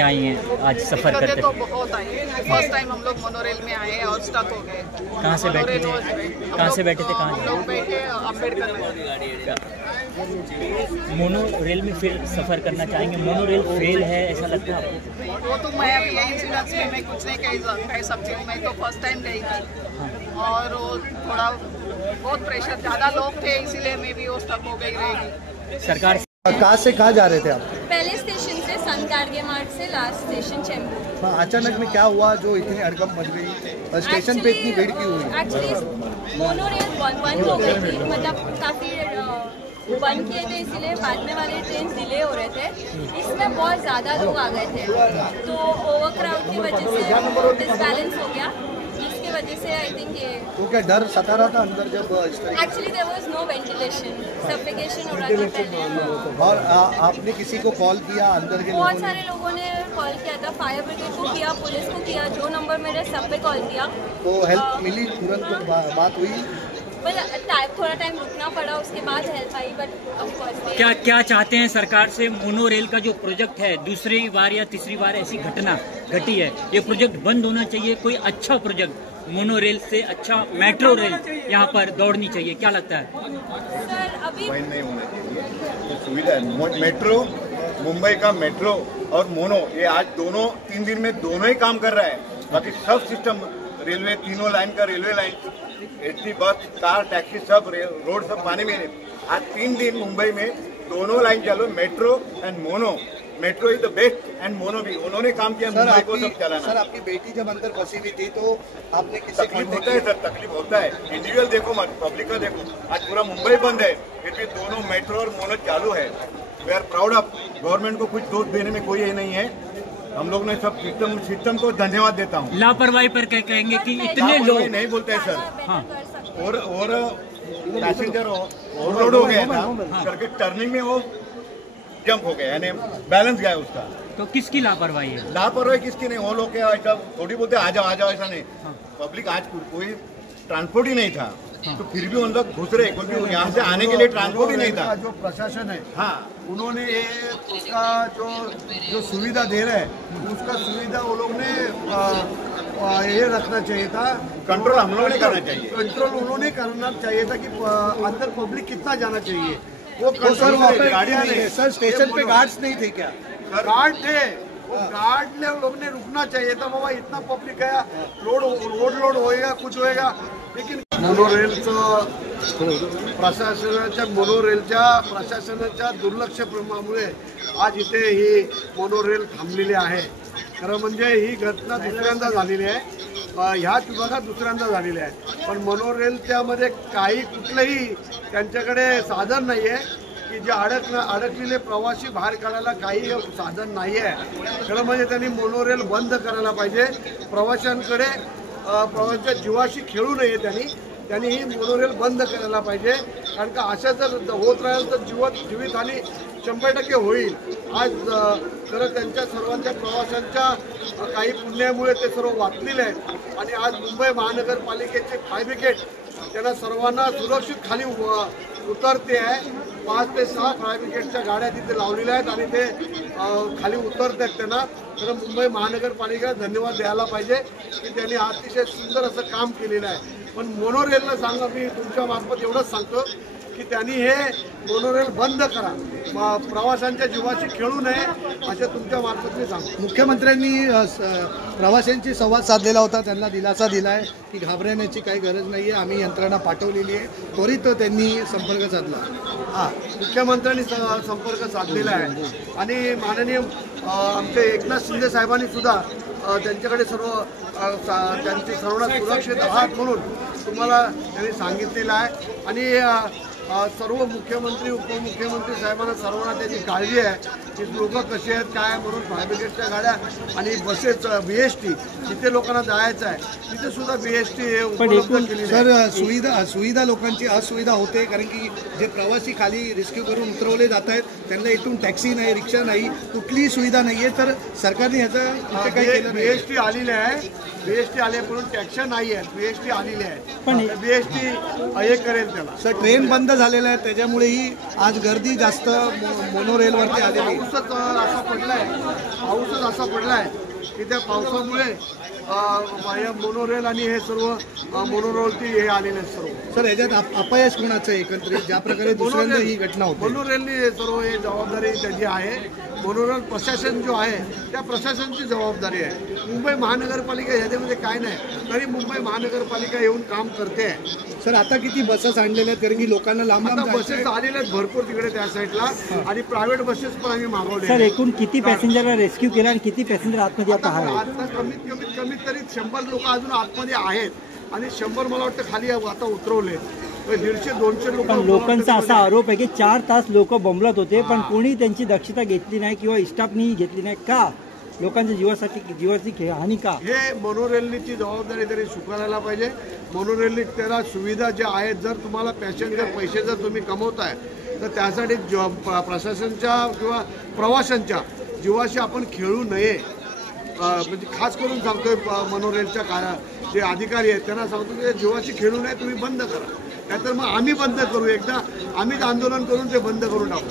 दिक्कतें आई हैं आज सफ़र करते? दिक्कतें तो बहुत आई है। फर्स्ट टाइम हम लोग मोनोरेल में आए और स्टक हो गए। कहाँ से बैठे थे? कहाँ से बैठे थे? हम लोग बैठे अम्बेडकर में। मोनो रेल में फिर सफ़र करना चाहेंगे? मोनो रेल फेल है ऐसा लगता है आपको? वो तो मैं अभी यही इंसिडेंट्स में मैं कुछ नहीं कह सकती हूँ। मैं तो फर्स्ट टाइम गई थी और वो थोड़ा बहुत प्रेशर, ज़्यादा लोग थे इसीलिए मैं भी वो स्टक हो गई रहेगी। सरकार कहाँ से कहाँ जा रहे थे आप? पहले स्टेशन से सन गार्गे मार्ट से लास्ट स्टेशन चेंबूर। हाँ, अचानक में क्या हुआ जो इतनी हड़कंप मच गई? स्टेशन पे इतनी भीड़ क्यों हुई? एक्चुअली मोनो रेल बंद हो गई थी, मतलब काफ़ी बंद किए थे, इसीलिए बाद में वाले ट्रेन डिले हो रहे थे। इसमें बहुत ज़्यादा लोग आ गए थे तो ओवर क्राउड की वजह से डिसबैलेंस हो गया, जिसकी वजह से आई थिंक ये तो क्या डर सता रहा था अंदर जब एक्चुअली देयर वाज नो वेंटिलेशन, सफोकेशन हो रहा था पहले। और आपने किसी को कॉल किया अंदर के बहुत लोगों सारे लोगों ने कॉल किया था, फायर ब्रिगेड को किया, पुलिस को किया, जो नंबर मेरे सब पे कॉल किया तो हेल्प मिली तुरंत? बात हुई? बट थोड़ा टाइम रुकना पड़ा, उसके बाद help I. But of course क्या चाहते हैं सरकार से? मोनो रेल का जो प्रोजेक्ट है दूसरी बार या तीसरी बार ऐसी घटना घटी है, ये प्रोजेक्ट बंद होना चाहिए। कोई अच्छा प्रोजेक्ट मोनो रेल से अच्छा मेट्रो रेल यहाँ पर दौड़नी चाहिए, क्या लगता है? सर अभी नहीं होना चाहिए तो सुविधा है। मेट्रो, मुंबई का मेट्रो और मोनो, ये आज दोनों 3 दिन में दोनों ही काम कर रहा है। बाकी सब सिस्टम रेलवे, तीनों लाइन का रेलवे लाइन, एसी, बस, कार, टैक्सी, सब रोड सब पानी में। आज 3 दिन मुंबई में दोनों लाइन चालू, metro end mono. Metro is the best end mono भी उन्होंने काम किया मुंबई को सब चलाना। सर आपकी बेटी जब अंदर फंसी हुई थी तो आपने किसी तकलीफ होता है सर, तकलीफ होता है। इंडिविजुअल देखो मत, पब्लिक का देखो। आज पूरा मुंबई बंद है, फिर भी दोनों मेट्रो और मोनो चालू है। We are proud of. Government को कुछ दोष देने में कोई ये नहीं है। हम लोग ने सब सिस्टम को धन्यवाद देता हूँ। लापरवाही पर कहेंगे कि इतने लोग नहीं बोलते हैं सर। हाँ, और पैसेंजर ओवरलोड हो गया था करके टर्निंग में वो जंप हो गया, यानी बैलेंस गया उसका। तो किसकी लापरवाही है? लापरवाही किसकी नहीं, वो लोग क्या ऐसा थोड़ी बोलते आ जाओ ऐसा नहीं। पब्लिक आज कोई ट्रांसपोर्ट ही नहीं था तो फिर भी उन लोग घुस रहे, क्योंकि यहाँ से आने के लिए ट्रांसपोर्ट ही नहीं था। जो प्रशासन है हाँ, उन्होंने उसका जो सुविधा दे रहे हैं उसका सुविधा वो लोग ने ये रखना चाहिए था। कंट्रोल हम लोग ने करना चाहिए। कंट्रोल उन्होंने करना चाहिए था कि अंदर पब्लिक कितना जाना चाहिए। वो सर वहाँ पे गाड़ी नहीं है सर, स्टेशन पे गार्ड्स नहीं थे क्या? गार्ड थे, वो गार्ड ने लोग ने रुकना चाहिए था। बाबा इतना पब्लिक है, लोड होएगा, कुछ होएगा। लेकिन मोनोरेलचं प्रशासनाच्या दुर्लक्षमुळे आज इथे ही मोनोरेल थांबलेली आहे। खरं म्हणजे ही घटना दुसऱ्यांदा झालेली आहे, ह्याच विभागात दुसऱ्यांदा झालेली आहे। पण मोनोरेलच्यामध्ये काही कुठलंही त्यांच्याकडे साधन नाही आहे की जे अडकलेले प्रवासी बाहेर काढायला काही साधन नाही आहे। खरं म्हणजे त्यांनी मोनोरेल बंद करायला पाहिजे। प्रवाशांकडे प्रवाशांच्या जीवाशी खेळू नये त्यांनी ही मोनोरेल बंद करायला पाहिजे। कारण का अशा जर होत राहील तर जीवितहानी 100% होईल। आज खरं त्यांच्या सर्वांच्या प्रवाशांच्या काही पुण्यामुळे ते सर्व वाचलेले आहेत आणि आज मुंबई महानगरपालिकेचे फायर ब्रिगेड त्यांना सर्वांना सुरक्षित खाली उतरते आहे। 5 ते 6 फायर ब्रिगेडच्या गाड्या तिथे लावलेल्या आहेत आणि ते खाली उतरत आहेत त्यांना। तर मुंबई महानगरपालिकेला धन्यवाद द्यायला पाहिजे की त्यांनी अतिशय सुंदर असं काम केलेलं आहे। पण मोनोरेलला सांगा, मी तुमच्या मार्फत एवढंच सांगतो की त्यांनी हे मोनोरेल बंद करा, प्रवाशांच्या जीवाशी खेळू नये असे तुमच्या मार्फत मी सांगतो। मुख्यमंत्र्यांनी प्रवाशांशी संवाद साधलेला होता, त्यांना दिलासा दिला आहे की घाबरण्याची काही गरज नाही आहे, आम्ही यंत्रणा पाठवलेली आहे। त्वरित त्यांनी संपर्क साधला। हां, मुख्यमंत्र्यांनी संपर्क साधलेला आहे आणि माननीय आमचे एकनाथ शिंदे साहेबांनी सुद्धा त्यांच्याकडे त्यांची सर्वांना सुरक्षित आहात म्हणून तुम्हाला त्यांनी सांगितलेलं आहे आणि सर्व मुख्यमंत्री उपमुख्यमंत्री साहेबांना सर्वांना त्याची काळजी आहे की लोक कसे आहेत काय म्हणून फायर ब्रिगेडच्या गाड्या आणि बसेस BST जिथे लोकांना जायचं आहे तिथे सुद्धा BST उपलब्ध केली। सर सुविधा लोकांची असुविधा होते कारण की जे प्रवासी खाली रेस्क्यू करून उतरवले जात आहेत त्यांना इथून टॅक्सी नाही, रिक्षा नाही, कुठलीही सुविधा नाही आहे। तर सरकारने ह्याचं काही केलं? BST आलेले आहे, BST आले म्हणून टॅक्सी नाही आहे, BST आलेले आहे पण BST हे करेल त्याला। सर ट्रेन बंद झालेला आहे त्याच्यामुळेही आज गर्दी जास्त मोनो रेलवरती आलेली आहे। पाऊसच असा पडलाय की त्या पावसामुळे या मोनोरेल आणि हे सर्व मोनोरेलची हे आलेले आहेत सर्व. सर याच्यात अपयश कोणाचं आहे एकंदरीत ज्या प्रकारे दुसऱ्यांदा ही घटना होती? मोनोरेलनी हे सर्व हे जबाबदारी त्याची आहे. मोनोरेल प्रशासन जो आहे त्या प्रशासनाची जबाबदारी आहे. मुंबई महानगरपालिका याच्यामध्ये काय नाही, तरी मुंबई महानगरपालिका येऊन काम करते आहे. सर आता किती बसेस आणलेल्या आहेत कारण की लोकांना लांब आता बसेस आलेल्या आहेत भरपूर तिकडे त्या साईडला आणि प्रायव्हेट बसेस पण आम्ही मागवले. सर एकूण किती पॅसेंजरला रेस्क्यू केला आणि किती पॅसेंजर आतमध्ये आता आहे? आता कमीत तरी 100 लोक अजून आतमध्ये आहेत आणि 100 मला वाटतं खाली आता उतरवले. 150-200 लोक. लोकांचा असा आरोप आहे की 4 तास लोक बोंबलत होते पण कोणी त्यांची दक्षता घेतली नाही किंवा स्टाफनी घेतली नाही. का? लोकांच्या जीवाची हानी का? हे मोनोरेलची जबाबदारी तरी स्वीकारायला पाहिजे. मोनोरेलनी त्याला सुविधा ज्या आहेत, जर तुम्हाला पॅसेंजर पैसे जर तुम्ही कमवताय तर त्यासाठी प्रशासनाच्या किंवा प्रवाशांच्या जीवाशी आपण खेळू नये. म्हणजे खास करून सांगतोय मोनोरेलच्या जे अधिकारी आहेत त्यांना सांगतो की जीवाशी खेळू नये, तुम्ही बंद करा. नाहीतर मग आम्ही बंद करू. एकदा आम्हीच आंदोलन करून ते बंद करून टाकू.